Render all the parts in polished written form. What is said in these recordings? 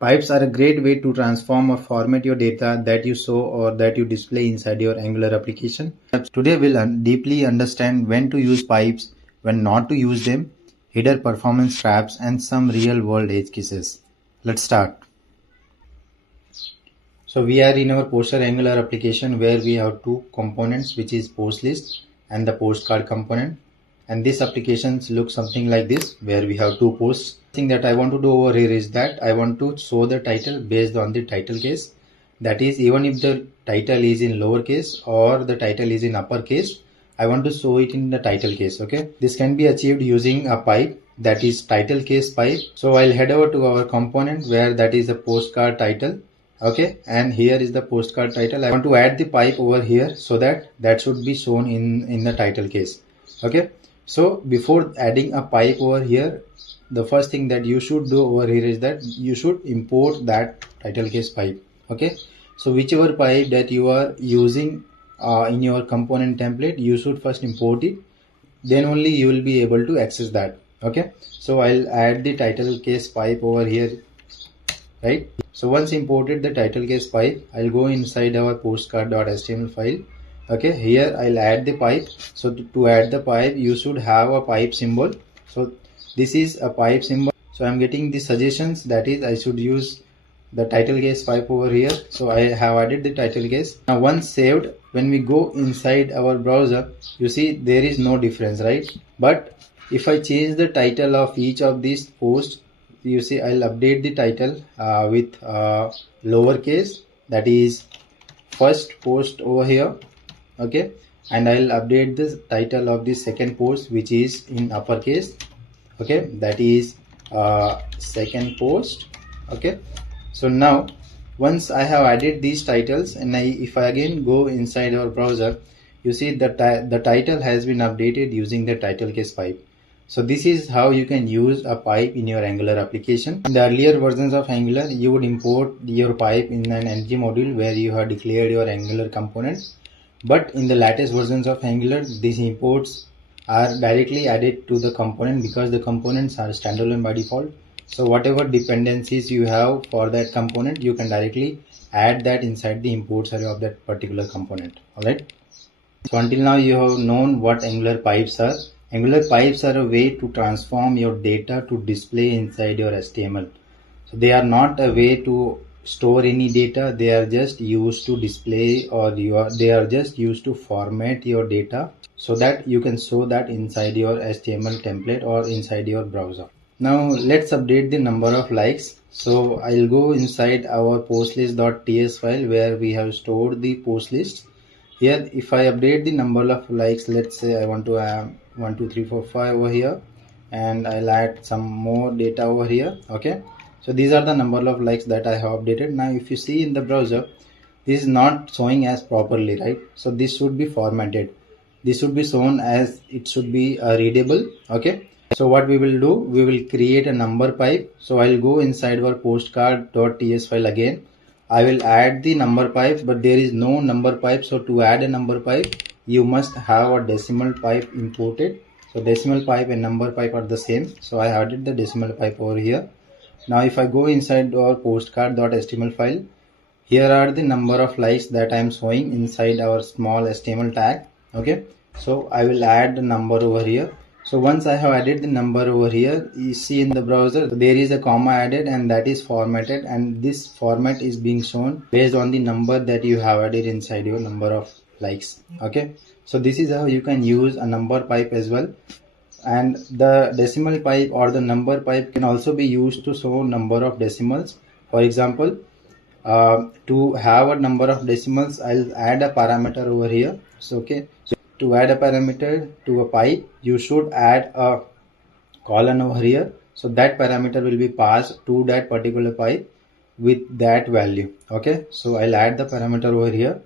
Pipes are a great way to transform or format your data that you show or that you display inside your Angular application. Today we'll deeply understand when to use pipes, when not to use them, hidden performance traps, and some real-world edge cases. Let's start. So we are in our poster Angular application where we have two components, which is post list and the postcard component. And this application looks something like this, where we have two posts. The thing that I want to do over here is that I want to show the title based on the title case. That is, even if the title is in lowercase or the title is in uppercase, I want to show it in the title case. Okay, this can be achieved using a pipe, that is title case pipe. So I'll head over to our component where that is the postcard title. Okay, and here is the postcard title. I want to add the pipe over here so that should be shown in the title case. Okay, so before adding a pipe over here, the first thing that you should do over here is that you should import that title case pipe. Okay, so whichever pipe that you are using in your component template, you should first import it, then only you will be able to access that. Okay, so I'll add the title case pipe over here, right? So once imported the title case pipe, I'll go inside our postcard.html file. Okay, here I'll add the pipe. So to add the pipe, you should have a pipe symbol. So this is a pipe symbol. So I'm getting the suggestions, that is I should use the title case pipe over here. So I have added the title case. Now once saved, when we go inside our browser, you see there is no difference, right? But if I change the title of each of these posts, you see I'll update the title with lowercase, that is first post over here. Okay, and I'll update the title of the second post, which is in uppercase. Okay, that is second post. Okay, so now once I have added these titles, and if I again go inside our browser, you see that the title has been updated using the title case pipe. So this is how you can use a pipe in your Angular application. In the earlier versions of Angular, you would import your pipe in an ng module where you have declared your Angular component. But in the latest versions of Angular, these imports are directly added to the component because the components are standalone by default. So whatever dependencies you have for that component, you can directly add that inside the imports array of that particular component. Alright. So until now you have known what Angular pipes are. Angular pipes are a way to transform your data to display inside your HTML. So they are not a way to store any data. They are just used to display, or they are just used to format your data so that you can show that inside your HTML template or inside your browser. Now let's update the number of likes. So I'll go inside our postlist.ts file where we have stored the post list. Here, if I update the number of likes, let's say I want to have 1 2 3 4 5 over here, and I'll add some more data over here. Okay, so these are the number of likes that I have updated. Now if you see in the browser, this is not showing as properly, right? So this should be formatted. This should be shown as it should be readable. Okay, so what we will do, we will create a number pipe. So I'll go inside our postcard.ts file again. I will add the number pipe, but there is no number pipe. So to add a number pipe, you must have a decimal pipe imported. So decimal pipe and number pipe are the same. So I added the decimal pipe over here. Now if I go inside our postcard.html file, here are the number of likes that I am showing inside our small HTML tag. Okay, so I will add the number over here. So once I have added the number over here, you see in the browser there is a comma added, and that is formatted, and this format is being shown based on the number that you have added inside your number of likes. Okay, so this is how you can use a number pipe as well. And the decimal pipe or the number pipe can also be used to show number of decimals. For example, to have a number of decimals, I'll add a parameter over here. So okay, so to add a parameter to a pipe, you should add a colon over here. So that parameter will be passed to that particular pipe with that value. Okay, so I'll add the parameter over here.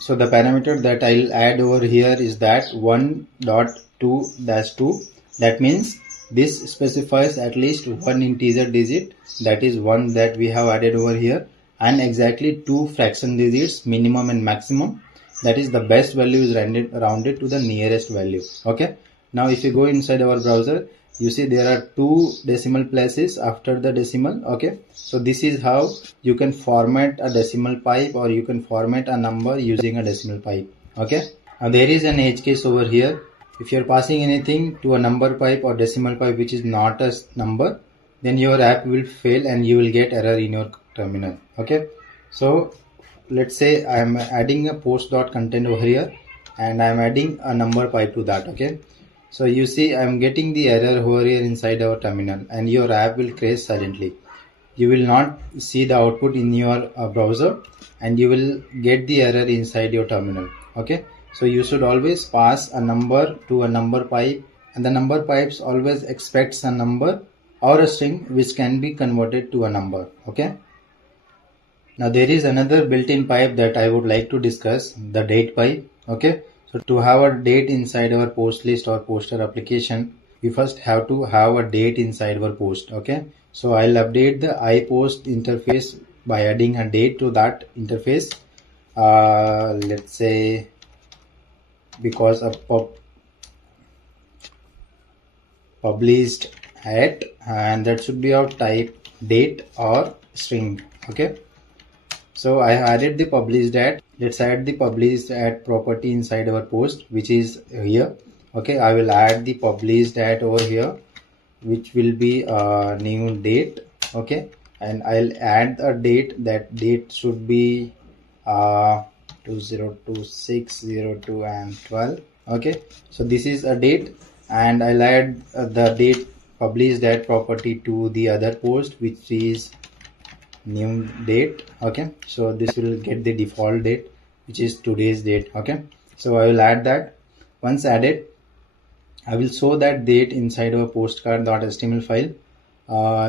So the parameter that I'll add over here is that 1.2-2. That means this specifies at least one integer digit, that is 1 that we have added over here, and exactly 2 fraction digits, minimum and maximum. That is the best value is rounded to the nearest value. Okay, now if you go inside our browser, you see there are two decimal places after the decimal. Okay, so this is how you can format a decimal pipe, or you can format a number using a decimal pipe. Okay, now there is an edge case over here. If you're passing anything to a number pipe or decimal pipe which is not a number, then your app will fail and you will get error in your terminal. Okay, so let's say I'm adding a post.content over here and I'm adding a number pipe to that. Okay, so you see I'm getting the error over here inside our terminal, and your app will crash silently. You will not see the output in your browser, and you will get the error inside your terminal. Okay, so you should always pass a number to a number pipe, and the number pipes always expects a number or a string which can be converted to a number. Okay, now there is another built-in pipe that I would like to discuss, the date pipe. Okay, so to have a date inside our post list or poster application, we first have to have a date inside our post. Okay, so I'll update the iPost interface by adding a date to that interface. Let's say because of published at, and that should be of type date or string. Okay, so I added the published at. Let's add the published at property inside our post, which is here. Okay, I will add the published at over here, which will be a new date. Okay, and I'll add a date. That date should be 202602 and 12. Okay, so this is a date, and I'll add the date published at property to the other post, which is new date. Okay, so this will get the default date, which is today's date. Okay, so I will add that. Once added, I will show that date inside our postcard.html file.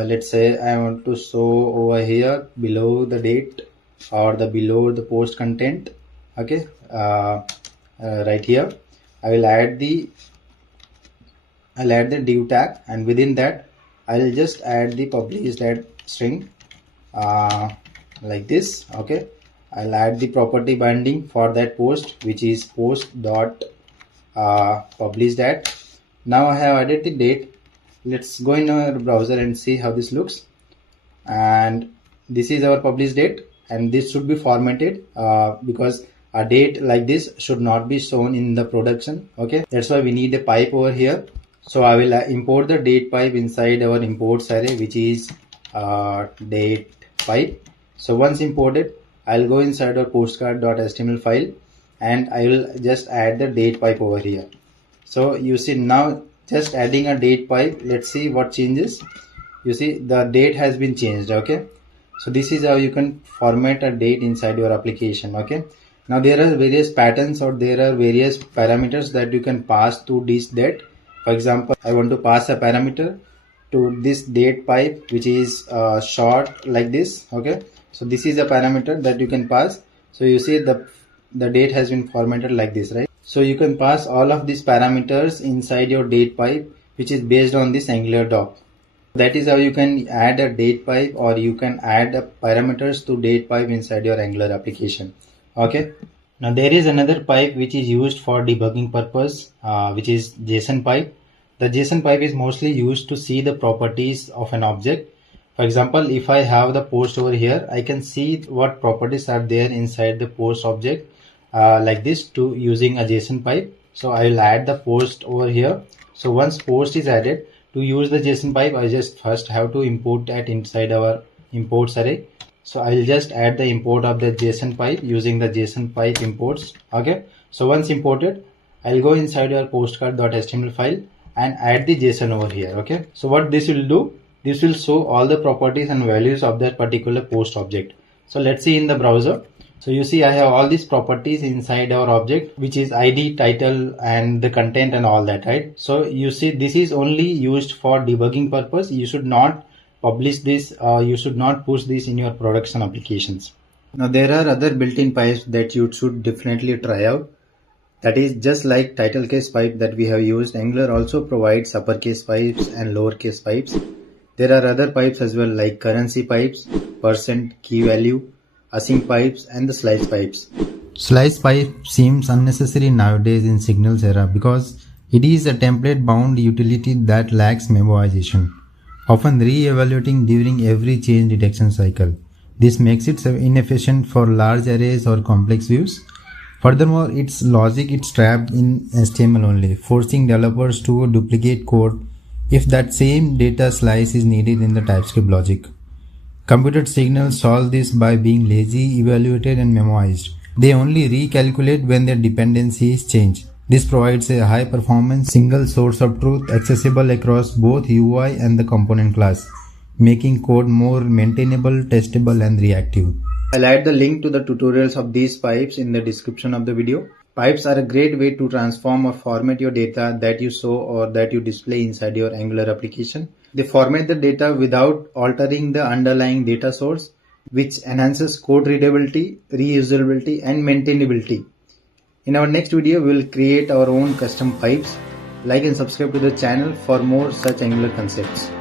Let's say I want to show over here below the date or below the post content. Okay, right here I will add the div tag, and within that I'll just add the published at string like this. Okay, I'll add the property binding for that post, which is post dot published at. Now I have added the date. Let's go in our browser and see how this looks. And this is our published date, and this should be formatted because a date like this should not be shown in the production. Okay, that's why we need a pipe over here. So I will import the date pipe inside our imports array, which is date pipe. So once imported, I'll go inside our postcard.html file, and I will just add the date pipe over here. So you see now, just adding a date pipe, let's see what changes. You see the date has been changed. Okay, so this is how you can format a date inside your application. Okay, now there are various patterns, or there are various parameters that you can pass to this date. For example, I want to pass a parameter to this date pipe, which is short like this. Okay, so this is a parameter that you can pass. So you see the date has been formatted like this, right? So you can pass all of these parameters inside your date pipe, which is based on this Angular doc. That is how you can add a date pipe, or you can add parameters to date pipe inside your Angular application. Okay, now there is another pipe which is used for debugging purpose, which is JSON pipe. The JSON pipe is mostly used to see the properties of an object. For example, if I have the post over here, I can see what properties are there inside the post object like this using a JSON pipe. So I will add the post over here. So once post is added, to use the JSON pipe, I just first have to import that inside our imports array. So I'll just add the import of the JSON pipe using the JSON pipe imports. Okay, so once imported, I'll go inside our postcard.html file and add the JSON over here. Okay, so what this will do, this will show all the properties and values of that particular post object. So let's see in the browser. So you see I have all these properties inside our object, which is ID, title, and the content and all that, right? So you see this is only used for debugging purpose. You should not publish this, you should not push this in your production applications. Now there are other built-in pipes that you should definitely try out. That is just like titlecase pipe that we have used. Angular also provides uppercase pipes and lowercase pipes. There are other pipes as well, like currency pipes, percent, key value, async pipes, and the slice pipes. Slice pipe seems unnecessary nowadays in Signals era because It is a template-bound utility that lacks memoization, often re-evaluating during every change detection cycle. This makes it inefficient for large arrays or complex views. Furthermore, its logic is trapped in HTML only, forcing developers to duplicate code if that same data slice is needed in the TypeScript logic. Computed signals solve this by being lazy, evaluated, and memoized. They only recalculate when their dependencies change. This provides a high-performance single source of truth accessible across both UI and the component class, making code more maintainable, testable, and reactive. I'll add the link to the tutorials of these pipes in the description of the video. Pipes are a great way to transform or format your data that you show or that you display inside your Angular application. They format the data without altering the underlying data source, which enhances code readability, reusability, and maintainability. In our next video, we will create our own custom pipes. Like and subscribe to the channel for more such Angular concepts.